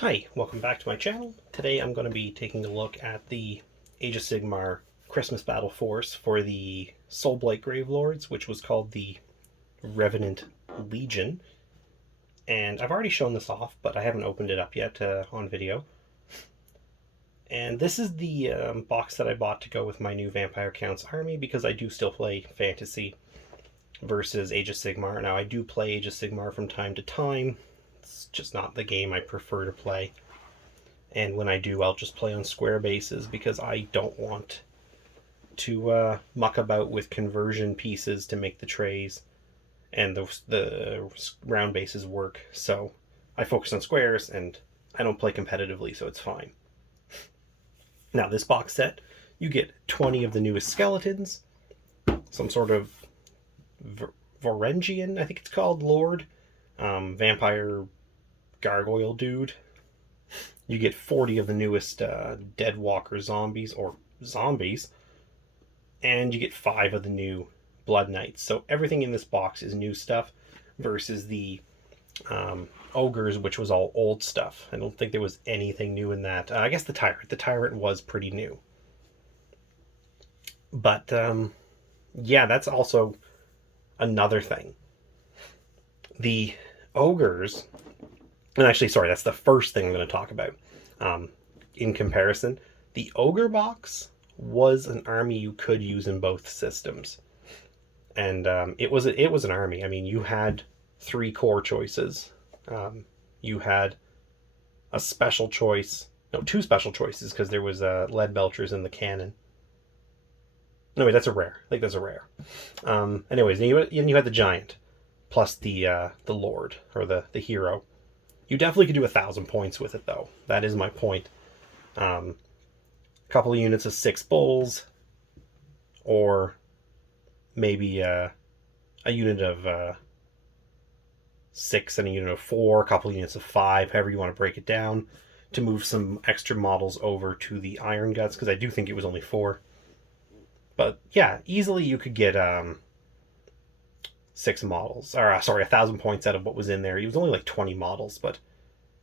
Hi, welcome back to my channel. Today I'm going to be taking a look at the Age of Sigmar Christmas Battleforce for the Soulblight Gravelords, which was called the Revenant Legion. And I've already shown this off, but I haven't opened it up yet on video. And this is the box that I bought to go with my new Vampire Counts army, because I do still play Fantasy versus Age of Sigmar. Now, I do play Age of Sigmar from time to time. It's just not the game I prefer to play. And when I do, I'll just play on square bases because I don't want to muck about with conversion pieces to make the trays and the round bases work. So I focus on squares and I don't play competitively, so it's fine. Now, this box set, you get 20 of the newest skeletons, some sort of Varangian, I think it's called, Lord, vampire gargoyle dude. You get 40 of the newest Deadwalker zombies, and you get 5 of the new Blood Knights. So everything in this box is new stuff versus the Ogres, which was all old stuff. I don't think there was anything new in that. I guess the Tyrant was pretty new. But yeah, that's also another thing. The Ogres, and actually, sorry, that's the first thing I'm going to talk about. In comparison, the Ogre box was an army you could use in both systems, and it was an army. I mean, you had 3 core choices. You had a special choice, no, 2 special choices, because there was lead belchers in the cannon. No, wait, that's a rare. I think that's a rare. Anyways, and you had the giant plus the lord, or the hero. You definitely could do 1,000 points with it, though. That is my point. A couple of units of 6 bulls, or maybe a unit of 6 and a unit of 4, a couple of units of 5, however you want to break it down, to move some extra models over to the Iron Guts, because I do think it was only 4. But yeah, easily you could get 6 models, or sorry, 1,000 points out of what was in there. It was only like 20 models, but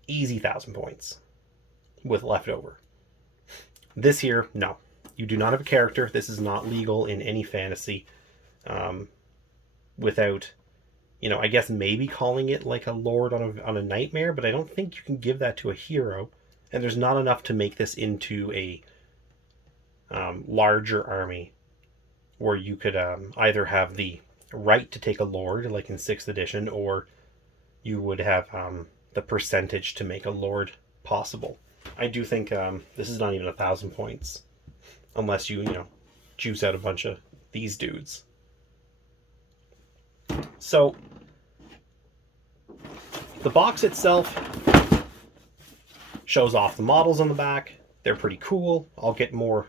easy 1,000 points with leftover. This here, no. You do not have a character. This is not legal in any fantasy. Without, I guess maybe calling it like a lord on a nightmare, but I don't think you can give that to a hero. And there's not enough to make this into a larger army where you could either have the right to take a lord, like in 6th edition, or you would have the percentage to make a lord possible. I do think this is not even 1,000 points, unless you juice out a bunch of these dudes. So the box itself shows off the models on the back. They're pretty cool. I'll get more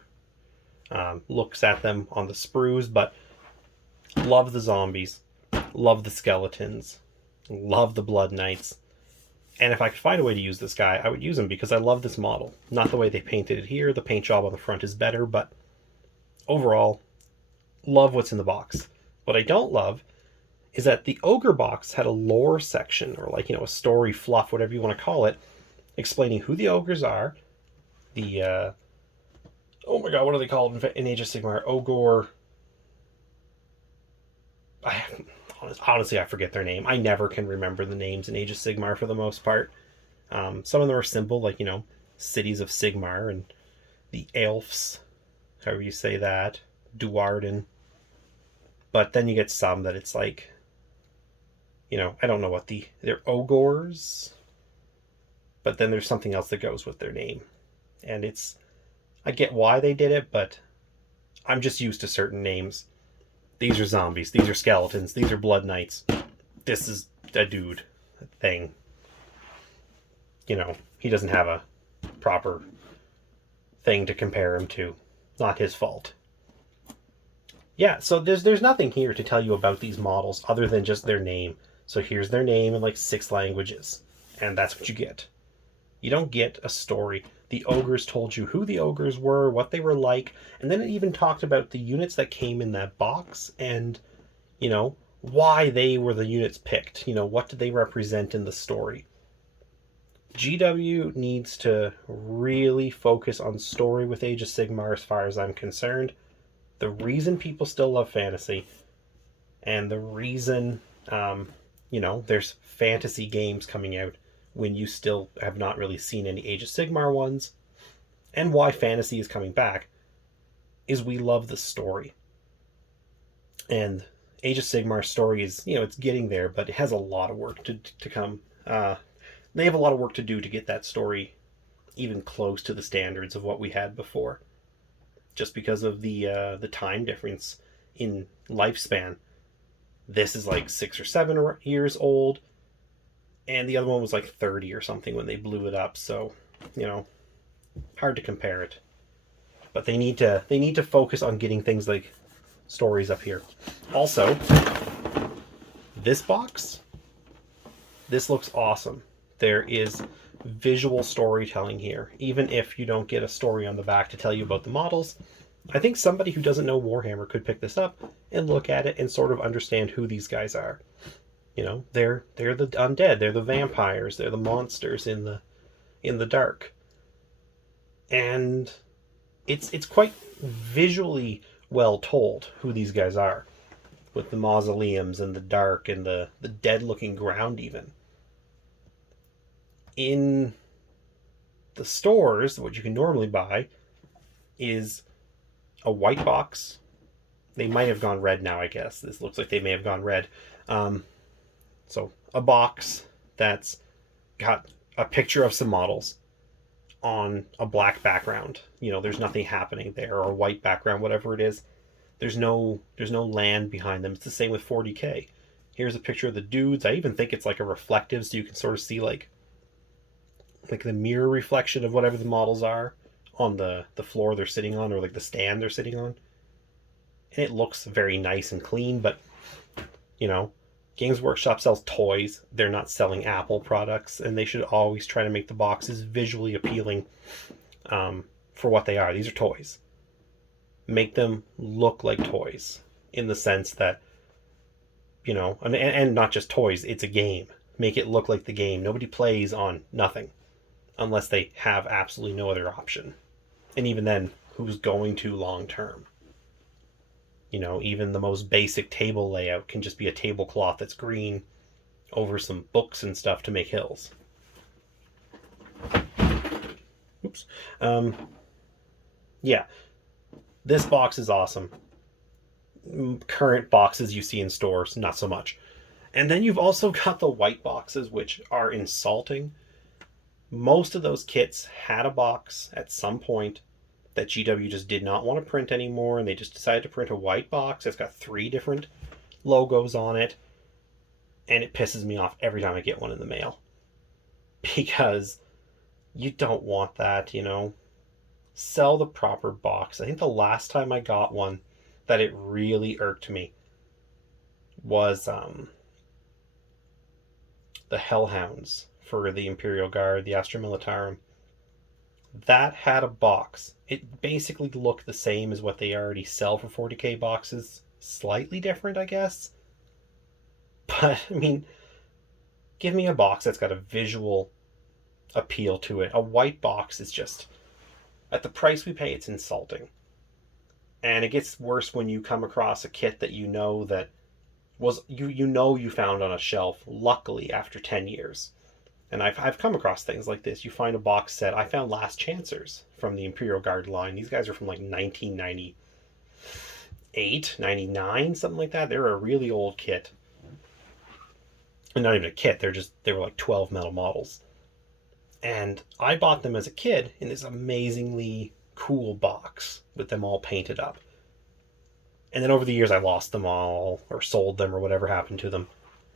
looks at them on the sprues, but love the zombies, love the skeletons, love the Blood Knights. And if I could find a way to use this guy, I would use him because I love this model. Not the way they painted it here. The paint job on the front is better, but overall, love what's in the box. What I don't love is that the Ogre box had a lore section, or like, a story fluff, whatever you want to call it, explaining who the Ogres are, the, oh my god, what are they called in Age of Sigmar? Ogre... Honestly, I forget their name. I never can remember the names in Age of Sigmar for the most part. Some of them are simple, like, cities of Sigmar and the Elfs, however you say that, Duarden. But then you get some that it's like, I don't know what they're Ogres, but then there's something else that goes with their name. And I get why they did it, but I'm just used to certain names. These are zombies, these are skeletons, these are Blood Knights. This is a dude thing. He doesn't have a proper thing to compare him to. Not his fault. Yeah, so there's nothing here to tell you about these models other than just their name. So here's their name in like 6 languages, and that's what you get. You don't get a story. The Ogres told you who the Ogres were, what they were like, and then it even talked about the units that came in that box and, why they were the units picked. What did they represent in the story? GW needs to really focus on story with Age of Sigmar as far as I'm concerned. The reason people still love fantasy, and the reason, there's fantasy games coming out when you still have not really seen any Age of Sigmar ones, and why fantasy is coming back, is we love the story. And Age of Sigmar's story is, it's getting there, but it has a lot of work to come. They have a lot of work to do to get that story even close to the standards of what we had before. Just because of the time difference in lifespan. This is like 6 or 7 years old, and the other one was like 30 or something when they blew it up. So, hard to compare it. But they need to focus on getting things like stories up here. Also, this box, this looks awesome. There is visual storytelling here, even if you don't get a story on the back to tell you about the models. I think somebody who doesn't know Warhammer could pick this up and look at it and sort of understand who these guys are. They're the undead, they're the vampires, they're the monsters in the dark. And it's quite visually well told who these guys are, with the mausoleums and the dark and the dead looking ground even. In the stores, what you can normally buy is a white box. They might have gone red now, I guess. This looks like they may have gone red. So a box that's got a picture of some models on a black background. There's nothing happening there, or a white background, whatever it is. There's no land behind them. It's the same with 40K. Here's a picture of the dudes. I even think it's like a reflective, so you can sort of see like the mirror reflection of whatever the models are on the floor they're sitting on, or like the stand they're sitting on. And it looks very nice and clean, but Games Workshop sells toys. They're not selling Apple products, and they should always try to make the boxes visually appealing for what they are. These are toys. Make them look like toys, in the sense that, and not just toys, it's a game. Make it look like the game. Nobody plays on nothing unless they have absolutely no other option. And even then, who's going to long term? Even the most basic table layout can just be a tablecloth that's green over some books and stuff to make hills. Oops. Yeah. This box is awesome. Current boxes you see in stores, not so much. And then you've also got the white boxes, which are insulting. Most of those kits had a box at some point that GW just did not want to print anymore, and they just decided to print a white box that's got 3 different logos on it, and it pisses me off every time I get one in the mail. Because you don't want that, Sell the proper box. I think the last time I got one that it really irked me was the Hellhounds for the Imperial Guard, the Astra Militarum. That had a box. It basically looked the same as what they already sell for 40K boxes. Slightly different, I guess. But, give me a box that's got a visual appeal to it. A white box is just, at the price we pay, it's insulting. And it gets worse when you come across a kit that that was, you found on a shelf, luckily, after 10 years. And I've come across things like this. You find a box set. I found Last Chancers from the Imperial Guard line. These guys are from like 1998, 99, something like that. They're a really old kit. And not even a kit. They were like 12 metal models. And I bought them as a kid in this amazingly cool box with them all painted up. And then over the years I lost them all, or sold them, or whatever happened to them.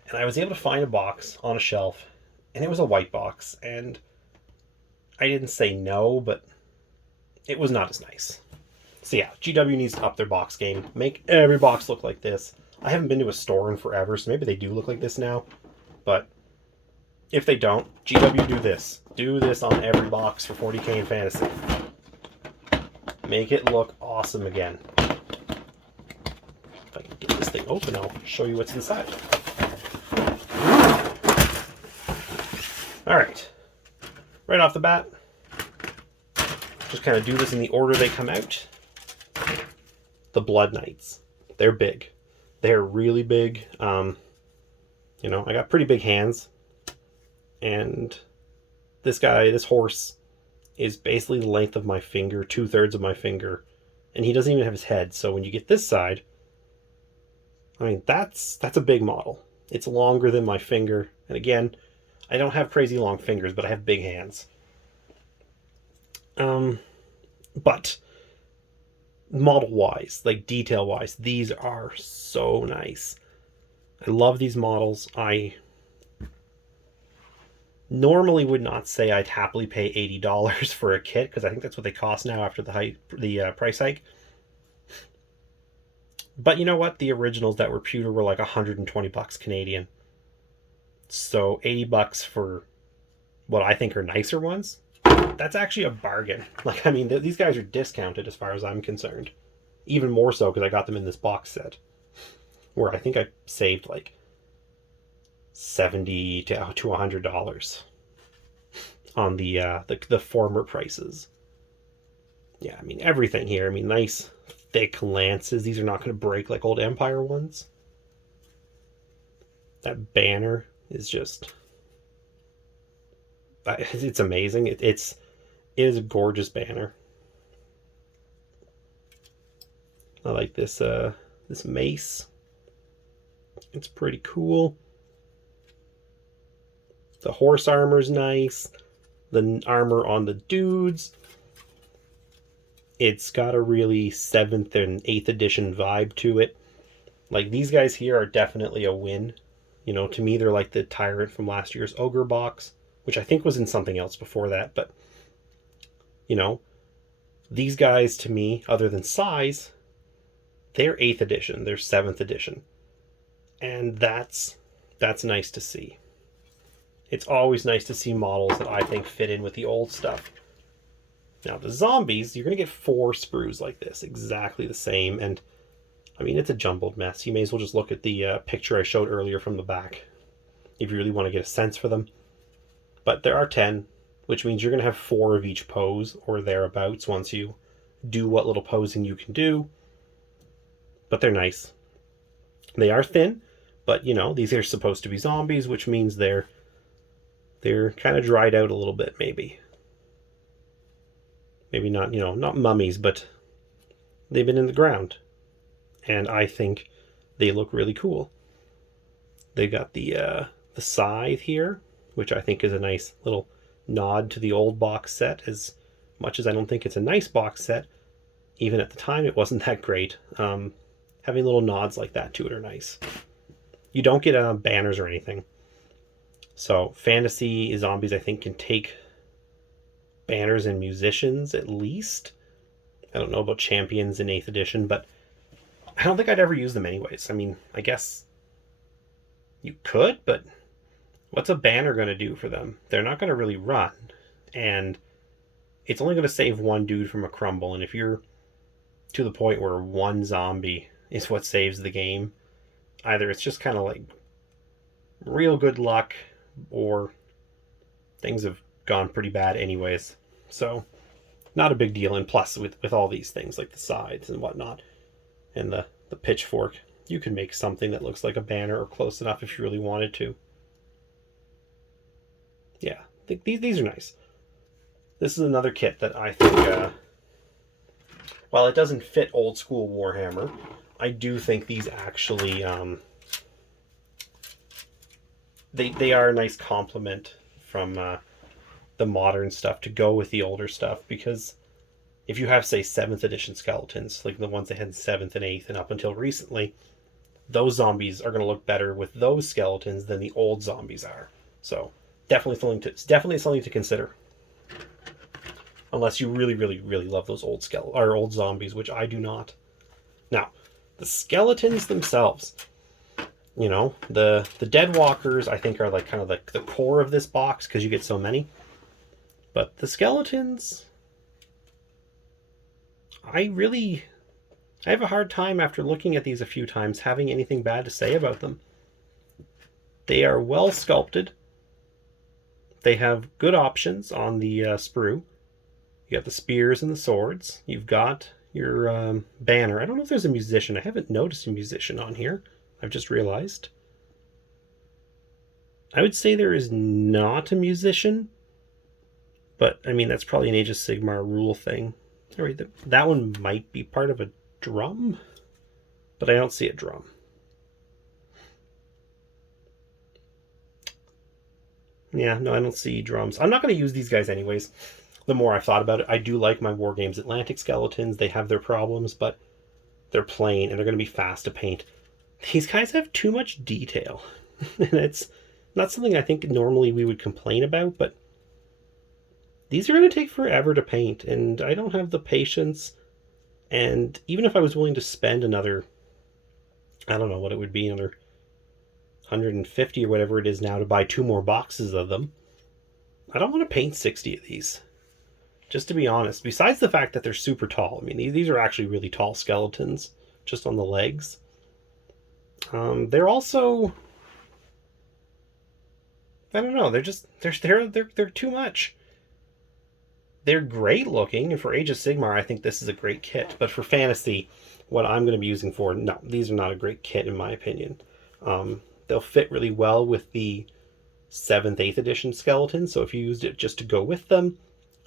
And I was able to find a box on a shelf, and it was a white box, and I didn't say no, but it was not as nice. So yeah, GW needs to up their box game. Make every box look like this. I haven't been to a store in forever, so maybe they do look like this now. But if they don't, GW do this. Do this on every box for 40K and Fantasy. Make it look awesome again. If I can get this thing open, I'll show you what's inside. Alright. right off the bat, just kind of do this in the order they come out. The Blood Knights. They're big. They're really big. You know, I got pretty big hands. And this horse is basically the length of my finger, 2/3 of my finger. And he doesn't even have his head. So when you get this side, I mean, that's a big model. It's longer than my finger. And again, I don't have crazy long fingers, but I have big hands. But model-wise, like detail-wise, these are so nice. I love these models. I normally would not say I'd happily pay $80 for a kit, because I think that's what they cost now after the price hike. But you know what? The originals that were pewter were like 120 bucks Canadian. So $80 for what I think are nicer ones, that's actually a bargain. Like, I mean, these guys are discounted as far as I'm concerned. Even more so because I got them in this box set, where I think I saved like $70 to $100 on the former prices. Yeah, I mean, everything here. I mean, nice thick lances. These are not going to break like old Empire ones. That banner is just, it's amazing. It is a gorgeous banner. I like this this mace. It's pretty cool. The horse armor's nice. The armor on the dudes. It's got a really 7th and 8th edition vibe to it. Like, these guys here are definitely a win. You know, to me, they're like the Tyrant from last year's Ogre box, which I think was in something else before that. But, you know, these guys, to me, other than size, they're 8th edition. They're 7th edition. And that's nice to see. It's always nice to see models that I think fit in with the old stuff. Now, the zombies, you're going to get 4 sprues like this, exactly the same. And, I mean, it's a jumbled mess. You may as well just look at the picture I showed earlier from the back, if you really want to get a sense for them. But there are 10, which means you're going to have 4 of each pose, or thereabouts, once you do what little posing you can do. But they're nice. They are thin, but, you know, these are supposed to be zombies, which means they're kind of dried out a little bit, maybe. Maybe not, you know, not mummies, but they've been in the ground. And I think they look really cool. They got the scythe here, which I think is a nice little nod to the old box set. As much as I don't think it's a nice box set, even at the time it wasn't that great. Having little nods like that to it are nice. You don't get banners or anything. So fantasy zombies, I think, can take banners and musicians at least. I don't know about champions in 8th edition, but I don't think I'd ever use them anyways. I mean, I guess you could, but what's a banner going to do for them? They're not going to really run, and it's only going to save one dude from a crumble. And if you're to the point where one zombie is what saves the game, either it's just kind of like real good luck, or things have gone pretty bad anyways. So not a big deal. And plus, with all these things like the scythes and whatnot, and the pitchfork, you can make something that looks like a banner or close enough if you really wanted to. Yeah, I think these are nice. This is another kit that I think, while it doesn't fit old school Warhammer, I do think these actually, they are a nice complement from the modern stuff to go with the older stuff, because if you have, say, 7th edition skeletons, like the ones they had in 7th and 8th and up until recently, those zombies are going to look better with those skeletons than the old zombies are. So definitely something to consider. Unless you really, really, really love those old zombies, which I do not. Now, the skeletons themselves, you know, the dead walkers, I think, are like kind of like the core of this box because you get so many. But the skeletons, I have a hard time after looking at these a few times having anything bad to say about them. They are well sculpted. they have good options on the sprue. You got the spears and the swords. You've got your banner. I don't know if there's a musician. I haven't noticed a musician on here. I've just realized. I would say there is not a musician, but I mean, that's probably an Age of Sigmar rule thing. All right, that one might be part of a drum, but I don't see a drum. Yeah, no, I don't see drums. I'm not going to use these guys anyways. The more I've thought about it, I do like my Wargames Atlantic skeletons. They have their problems, but they're plain and they're going to be fast to paint. These guys have too much detail. And it's not something I think normally we would complain about, but these are going to take forever to paint, and I don't have the patience. And even if I was willing to spend another, I don't know what it would be, another 150 or whatever it is now to buy 2 more boxes of them, I don't want to paint 60 of these. Just to be honest, besides the fact that they're super tall. I mean, these are actually really tall skeletons, just on the legs. They're also, I don't know, they're too much. They're great looking, and for Age of Sigmar, I think this is a great kit. But for Fantasy, what I'm going to be using for, no, these are not a great kit in my opinion. They'll fit really well with the 7th, 8th edition skeletons, so if you used it just to go with them,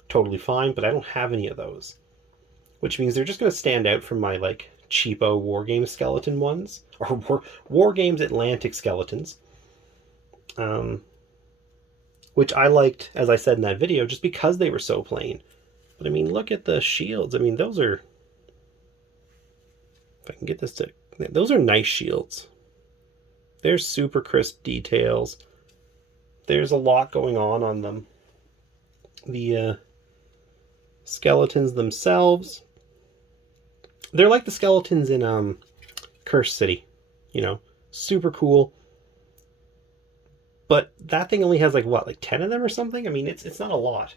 totally fine, but I don't have any of those. Which means they're just going to stand out from my, like, cheapo Wargames skeleton ones, or Wargames Atlantic skeletons. Which I liked, as I said in that video, just because they were so plain. But I mean, look at the shields. I mean, those are, if I can get this to, those are nice shields. They're super crisp details. There's a lot going on them. The skeletons themselves, they're like the skeletons in Cursed City, you know, super cool. But that thing only has like what, like 10 of them or something? I mean, it's not a lot.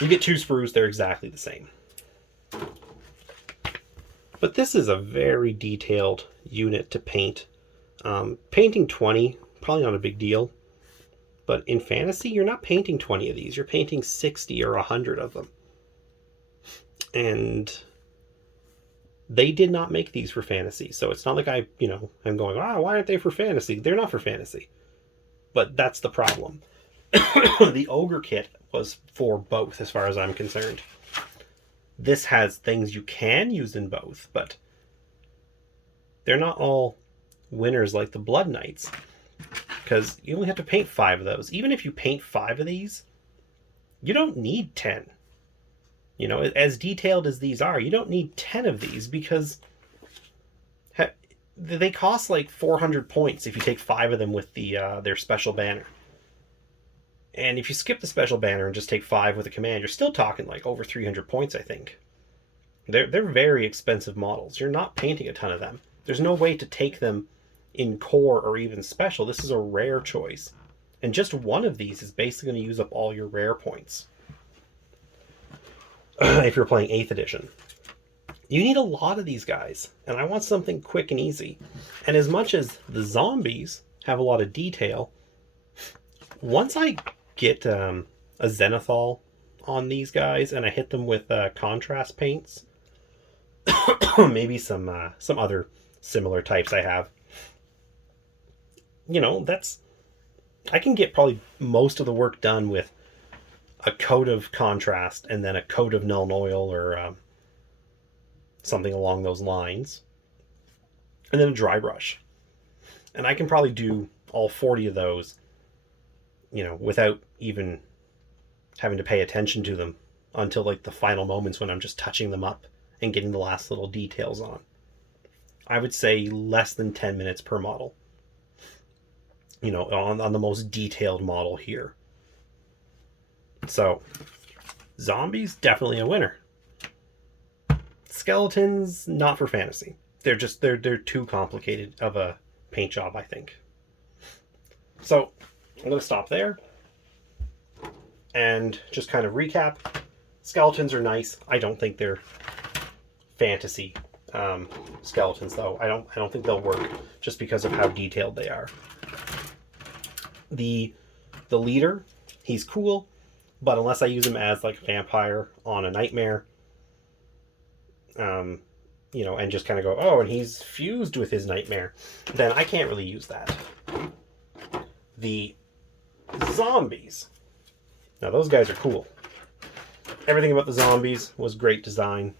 You get 2 sprues, they're exactly the same. But this is a very detailed unit to paint. Painting 20, probably not a big deal. But in Fantasy, you're not painting 20 of these. You're painting 60 or 100 of them. And they did not make these for Fantasy. So it's not like I'm going, why aren't they for Fantasy? They're not for Fantasy. But that's the problem. The Ogre kit was for both, as far as I'm concerned. This has things you can use in both, but they're not all winners like the Blood Knights. Because you only have to paint 5 of those. Even if you paint 5 of these, you don't need 10. You know, as detailed as these are, you don't need 10 of these because they cost like 400 points if you take 5 of them with their special banner. And if you skip the special banner and just take 5 with a command, you're still talking like over 300 points, I think. They're very expensive models. You're not painting a ton of them. There's no way to take them in core or even special. This is a rare choice. And just one of these is basically going to use up all your rare points. If you're playing 8th edition. You need a lot of these guys. And I want something quick and easy. And as much as the zombies have a lot of detail, once I get a Zenithal on these guys and I hit them with contrast paints, maybe some other similar types I have, you know, I can get probably most of the work done with a coat of contrast and then a coat of Null Oil or something along those lines, and then a dry brush. And I can probably do all 40 of those, you know, without even having to pay attention to them until like the final moments when I'm just touching them up and getting the last little details on. I would say less than 10 minutes per model. You know, on the most detailed model here. So, zombies, definitely a winner. Skeletons, not for Fantasy. They're too complicated of a paint job, I think. So, I'm going to stop there. And just kind of recap. Skeletons are nice. I don't think they're Fantasy skeletons, though. I don't think they'll work just because of how detailed they are. The leader, He's cool, but unless I use him as like a vampire on a nightmare, you know, and just kind of go, oh, and he's fused with his nightmare, then I can't really use that. The zombies. Now, those guys are cool. Everything about the zombies was great design,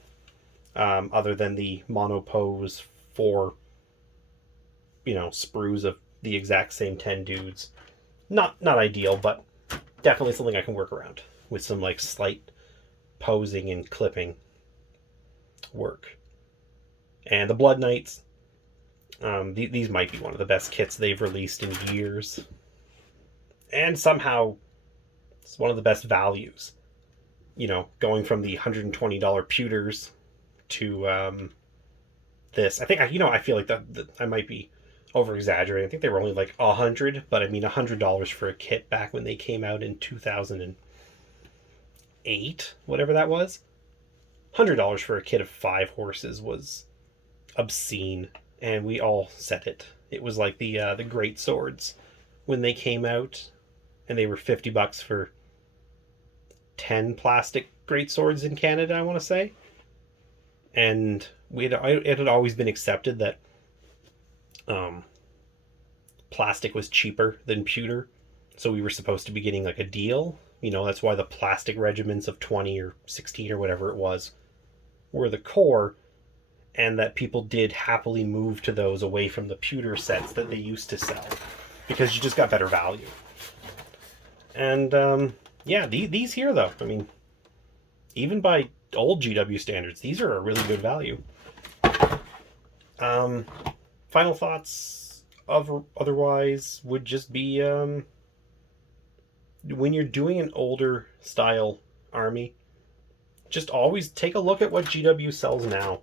other than the mono pose for, you know, sprues of the exact same 10 dudes. Not ideal, but definitely something I can work around with some like slight posing and clipping work. And the Blood Knights, these might be one of the best kits they've released in years. And somehow, it's one of the best values. You know, going from the $120 pewters to this. I think, you know, I feel like that I might be over-exaggerating. I think they were only like $100, but I mean $100 for a kit back when they came out in 2008, whatever that was. $100 for a kit of 5 horses was obscene, and we all said it. It was like the great swords when they came out, and they were $50 for 10 plastic great swords in Canada, I want to say. And it had always been accepted that plastic was cheaper than pewter, so we were supposed to be getting like a deal. You know, that's why the plastic regiments of 20 or 16 or whatever it was were the core, and that people did happily move to those away from the pewter sets that they used to sell, because you just got better value. And yeah, these here though, I mean, even by old GW standards, these are a really good value. Final thoughts otherwise would just be, when you're doing an older style army, just always take a look at what GW sells now.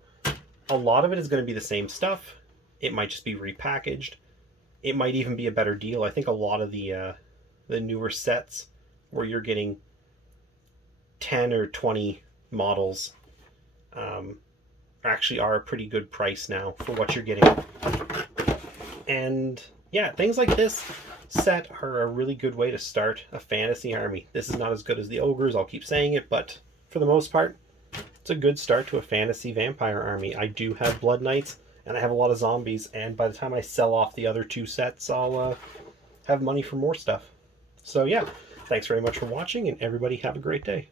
A lot of it is going to be the same stuff. It might just be repackaged. It might even be a better deal. I think a lot of the newer sets where you're getting 10 or 20 models actually are a pretty good price now for what you're getting. And yeah, things like this set are a really good way to start a fantasy army. This is not as good as the ogres, I'll keep saying it, but for the most part, it's a good start to a fantasy vampire army. I do have Blood Knights, and I have a lot of zombies, and by the time I sell off the other 2 sets, I'll have money for more stuff. So yeah, thanks very much for watching, and everybody have a great day.